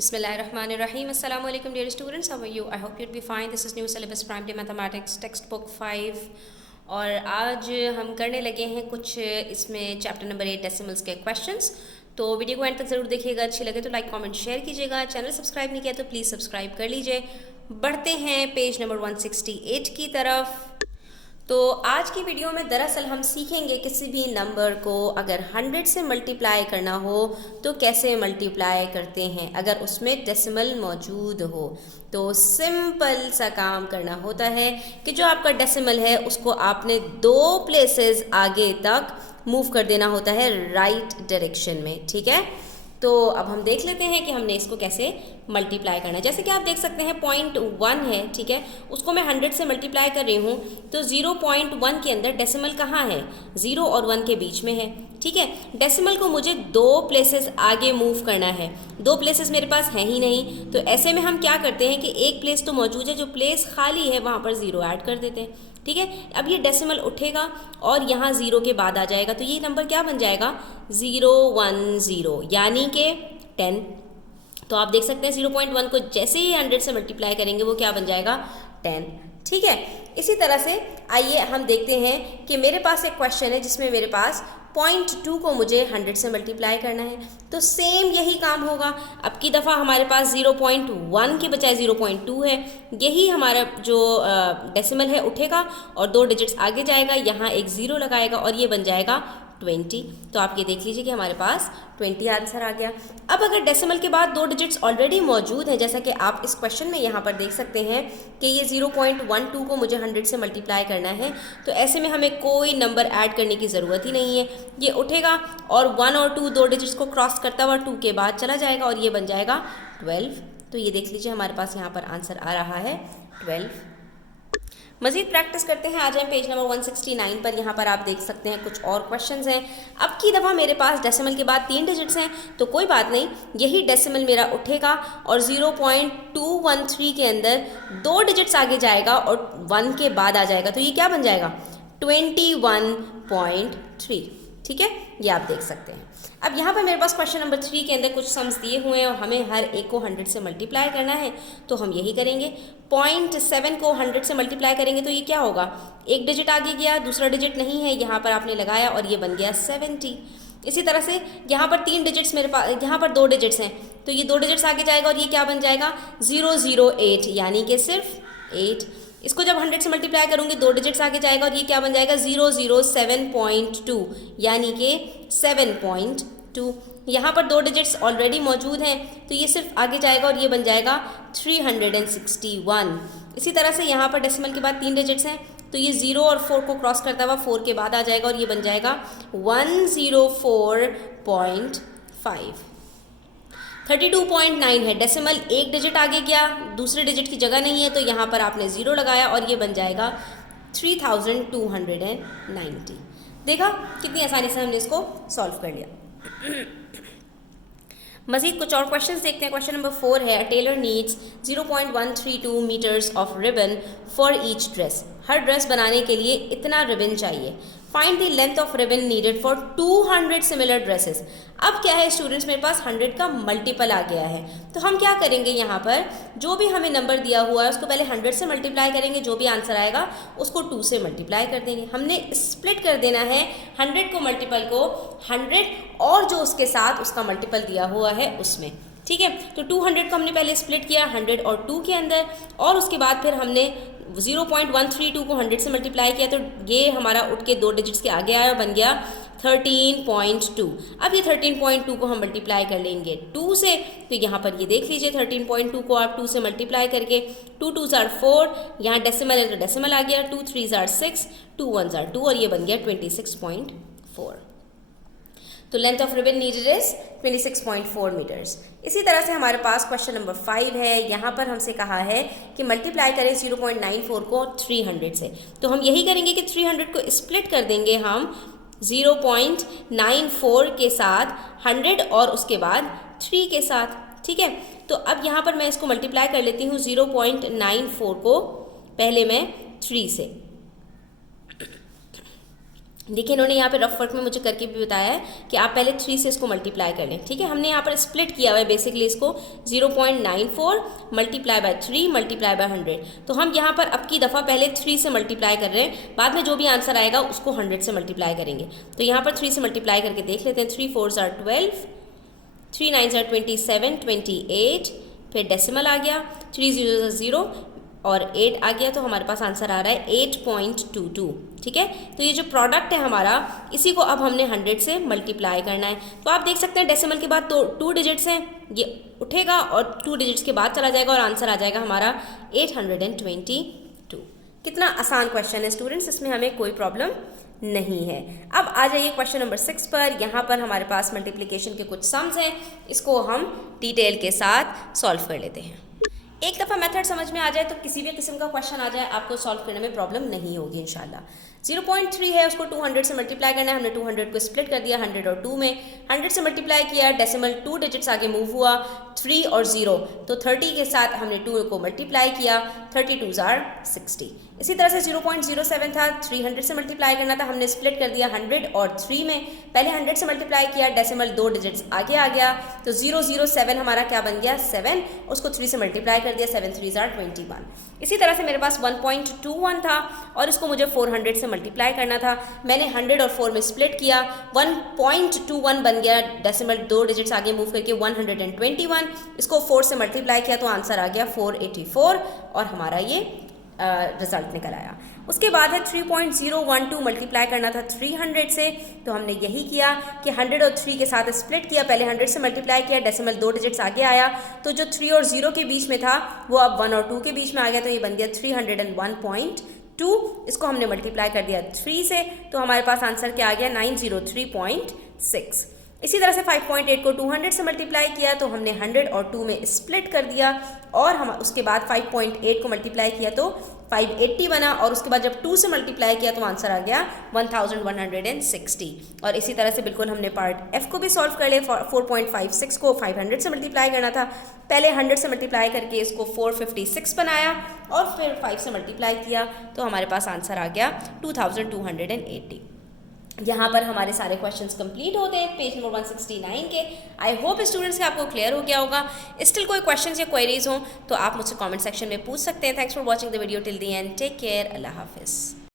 Bismillahirrahmanirrahim. Assalamu alaikum dear students. How are you? I hope you'd be fine. This is new syllabus primary mathematics textbook 5 और आज हम करने लगे हैं कुछ इसमें चैप्टर नंबर 8 डेसिमल्स के क्वेश्चंस। तो वीडियो को एंड तक ज़रूर देखिएगा, अच्छी लगे तो लाइक कमेंट शेयर कीजिएगा। चैनल सब्सक्राइब नहीं किया तो प्लीज़ सब्सक्राइब कर लीजिए। बढ़ते हैं पेज नंबर 168 की तरफ। तो आज की वीडियो में दरअसल हम सीखेंगे किसी भी नंबर को अगर 100 से मल्टीप्लाई करना हो तो कैसे मल्टीप्लाई करते हैं अगर उसमें डेसिमल मौजूद हो। तो सिंपल सा काम करना होता है कि जो आपका डेसिमल है उसको आपने 2 प्लेसेस आगे तक मूव कर देना होता है राइट डायरेक्शन में, ठीक है। तो अब हम देख लेते हैं कि हमने इसको कैसे मल्टीप्लाई करना है। जैसे कि आप देख सकते हैं 0.1 है, ठीक है, उसको मैं 100 से मल्टीप्लाई कर रही हूँ तो 0.1 के अंदर डेसिमल कहाँ है, 0 और 1 के बीच में है, ठीक है। डेसिमल को मुझे 2 प्लेसेस आगे मूव करना है, 2 प्लेसेस मेरे पास हैं ही नहीं। तो ऐसे में हम क्या करते हैं कि एक प्लेस तो मौजूद है, जो प्लेस खाली है वहाँ पर 0 ऐड कर देते हैं, ठीक है। अब ये डेसिमल उठेगा और यहाँ 0 के बाद आ जाएगा तो ये नंबर क्या बन जाएगा 010 यानी कि 10। तो आप देख सकते हैं 0.1 को जैसे ही 100 से मल्टीप्लाई करेंगे वो क्या बन जाएगा 10, ठीक है। इसी तरह से आइए हम देखते हैं कि मेरे पास एक क्वेश्चन है जिसमें मेरे पास 0.2 को मुझे 100 से मल्टीप्लाई करना है। तो सेम यही काम होगा। अब की दफ़ा हमारे पास 0.1 के बजाय 0.2 है, यही हमारा जो डेसिमल है उठेगा और 2 डिजिट्स आगे जाएगा, यहाँ एक 0 लगाएगा और ये बन जाएगा 20। तो आप ये देख लीजिए कि हमारे पास 20 आंसर आ गया। अब अगर डेसिमल के बाद 2 डिजिट्स ऑलरेडी मौजूद हैं, जैसा कि आप इस क्वेश्चन में यहाँ पर देख सकते हैं कि ये 0.12 को मुझे 100 से मल्टीप्लाई करना है, तो ऐसे में हमें कोई नंबर ऐड करने की ज़रूरत ही नहीं है। ये उठेगा और 1 और 2 2 डिजिट्स को क्रॉस करता हुआ 2 के बाद चला जाएगा और ये बन जाएगा 12। तो ये देख लीजिए हमारे पास यहाँ पर आंसर आ रहा है 12। मज़ीद प्रैक्टिस करते हैं, आ जाएं पेज नंबर 169 पर। यहाँ पर आप देख सकते हैं कुछ और क्वेश्चंस हैं। अब की दफ़ा मेरे पास डेसिमल के बाद 3 डिजिट्स हैं तो कोई बात नहीं, यही डेसिमल मेरा उठेगा और 0.213 के अंदर 2 डिजिट्स आगे जाएगा और 1 के बाद आ जाएगा तो ये क्या बन जाएगा 21.3, ठीक है, ये आप देख सकते हैं। अब यहाँ पर मेरे पास क्वेश्चन नंबर 3 के अंदर कुछ सम्स दिए हुए हैं और हमें हर एक को 100 से मल्टीप्लाई करना है, तो हम यही करेंगे। 0.7 को 100 से मल्टीप्लाई करेंगे तो ये क्या होगा, एक डिजिट आगे गया, दूसरा डिजिट नहीं है, यहाँ पर आपने लगाया और ये बन गया 70। इसी तरह से यहाँ पर 3 डिजिट्स मेरे पास, यहाँ पर 2 डिजिट्स हैं तो ये 2 डिजिट्स आगे जाएगा और ये क्या बन जाएगा 008 यानी कि सिर्फ 8। इसको जब 100 से मल्टीप्लाई करूँगी 2 डिजिट्स आगे जाएगा और ये क्या बन जाएगा 007.2 यानी कि 7.2। यहाँ पर 2 डिजिट्स ऑलरेडी मौजूद हैं तो ये सिर्फ आगे जाएगा और ये बन जाएगा 361। इसी तरह से यहाँ पर डेसिमल के बाद 3 डिजिट्स हैं तो ये 0 और 4 को क्रॉस करता हुआ 4 के बाद आ जाएगा और ये बन जाएगा 104.5। 32.9 है, डेसिमल एक डिजिट आगे गया, दूसरे डिजिट की जगह नहीं है तो यहाँ पर आपने 0 लगाया और ये बन जाएगा 3290। देखा कितनी आसानी से हमने इसको सॉल्व कर लिया। मज़ीद कुछ और क्वेश्चंस देखते हैं। क्वेश्चन नंबर 4 है, a tailor needs 0.132 metres of ribbon for each dress. हर ड्रेस बनाने के लिए इतना रिबन चाहिए। Find the length of ribbon needed for 200 similar dresses. अब क्या है स्टूडेंट्स, मेरे पास 100 का मल्टीपल आ गया है तो हम क्या करेंगे, यहाँ पर जो भी हमें नंबर दिया हुआ है उसको पहले 100 से मल्टीप्लाई करेंगे, जो भी आंसर आएगा उसको 2 से मल्टीप्लाई कर देंगे। हमने स्प्लिट कर देना है 100 को मल्टीपल को 100 और जो उसके साथ उसका मल्टीपल दिया हुआ है उसमें, ठीक है। तो 200 को हमने पहले स्प्लिट किया 100 और 2 के अंदर और उसके बाद फिर हमने 0.132 को 100 से मल्टीप्लाई किया तो ये हमारा उठ के 2 डिजिट्स के आगे आया, बन गया 13.2। अब ये 13.2 को हम मल्टीप्लाई कर लेंगे 2 से, तो यहाँ पर ये देख लीजिए 13.2 को आप 2 से मल्टीप्लाई करके 2 2s are 4, यहाँ डेसिमल है तो डेसिमल आ गया, 2 3s are 6, 2 1s are 2 और ये बन गया 26.4। तो length of ribbon needed is 26.4 metres. इसी तरह से हमारे पास क्वेश्चन नंबर 5 है। यहाँ पर हमसे कहा है कि मल्टीप्लाई करें 0.94 को 300 से, तो हम यही करेंगे कि 300 को स्प्लिट कर देंगे हम 0.94 के साथ 100 और उसके बाद 3 के साथ, ठीक है। तो अब यहाँ पर मैं इसको मल्टीप्लाई कर लेती हूँ 0.94 को पहले मैं 3 से, देखिए इन्होंने यहाँ पे रफ वर्क में मुझे करके भी बताया है कि आप पहले 3 से इसको मल्टीप्लाई कर लें। ठीक है, हमने यहाँ पर स्प्लिट किया हुआ है बेसिकली इसको 0.94 मल्टीप्लाई बाय 3 मल्टीप्लाई बाय 100। तो हम यहाँ पर अब की दफ़ा पहले 3 से मल्टीप्लाई कर रहे हैं, बाद में जो भी आंसर आएगा उसको 100 से मल्टीप्लाई करेंगे। तो यहाँ पर 3 से मल्टीप्लाई करके देख लेते हैं। 3 4s are 12, 3 9s are 27, 28, फिर डेसिमल आ गया, 3 0s 0 और 8 आ गया, तो हमारे पास आंसर आ रहा है 8.22। ठीक है, तो ये जो प्रोडक्ट है हमारा, इसी को अब हमने 100 से मल्टीप्लाई करना है। तो आप देख सकते हैं डेसिमल के बाद तो 2 डिजिट्स हैं, ये उठेगा और 2 डिजिट्स के बाद चला जाएगा और आंसर आ जाएगा हमारा 822। कितना आसान क्वेश्चन है स्टूडेंट्स, इसमें हमें कोई प्रॉब्लम नहीं है। अब आ जाइए क्वेश्चन नंबर 6 पर। यहाँ पर हमारे पास मल्टीप्लिकेशन के कुछ सम्स हैं, इसको हम डिटेल के साथ सॉल्व कर लेते हैं। एक दफ़ा मेथड समझ में आ जाए तो किसी भी किस्म का क्वेश्चन आ जाए आपको सॉल्व करने में प्रॉब्लम नहीं होगी इंशाल्लाह। 0.3 है, उसको 200 से मल्टीप्लाई करना है। हमने 200 को स्प्लिट कर दिया 100 और 2 में, 100 से मल्टीप्लाई किया, डेसिमल 2 डिजिट्स आगे मूव हुआ, 3 और 0, तो 30 के साथ हमने 2 को मल्टीप्लाई किया, 32s are 60। इसी तरह से 0.07 था, 300 से मल्टीप्लाई करना था, हमने स्प्लिट कर दिया 100 और 3 में, पहले 100 से मल्टीप्लाई किया, डेसिमल 2 डिजिट्स आगे आ गया, तो 007 हमारा क्या बन गया 7, उसको 3 से मल्टीप्लाई कर दिया, 7 3s are 21। इसी तरह से मेरे पास 1.21 था और इसको मुझे 400 से मल्टीप्लाई करना था, मैंने 100 और 4 में स्प्लिट किया, 1.21 बन गया, डेसिमल 2 डिजिट्स आगे मूव करके 121, इसको 4 से मल्टीप्लाई किया तो आंसर आ गया 484 और हमारा ये रिजल्ट निकल आया। उसके बाद है 3.012 मल्टीप्लाई करना था 300 से, तो हमने यही किया कि 100 और 3 के साथ स्प्लिट किया, पहले 100 से मल्टीप्लाई किया, डेसिमल 2 डिजिट्स आगे आया, तो जो 3 और 0 के बीच में था वो अब 1 और 2 के बीच में आ गया, तो ये बन गया 301.2, इसको हमने मल्टीप्लाई कर दिया 3 से, तो हमारे पास आंसर क्या आ गया 903.6। इसी तरह से 5.8 को 200 से मल्टीप्लाई किया, तो हमने 100 और 2 में स्प्लिट कर दिया और हम उसके बाद 5.8 को मल्टीप्लाई किया तो 580 बना, और उसके बाद जब 2 से मल्टीप्लाई किया तो आंसर आ गया 1160। और इसी तरह से बिल्कुल हमने पार्ट एफ को भी सॉल्व कर लिया। 4.56 को 500 से मल्टीप्लाई करना था, पहले 100 से मल्टीप्लाई करके इसको 456 बनाया और फिर 5 से मल्टीप्लाई किया, तो हमारे पास आंसर आ गया 2280। यहाँ पर हमारे सारे क्वेश्चंस कंप्लीट होते हैं पेज नंबर 169 के। आई होप स्टूडेंट्स के आपको क्लियर हो गया होगा। स्टिल कोई क्वेश्चंस या क्वेरीज हो तो आप मुझसे कमेंट सेक्शन में पूछ सकते हैं। Thanks for watching the video till the end. Take care. Allah हाफिज़।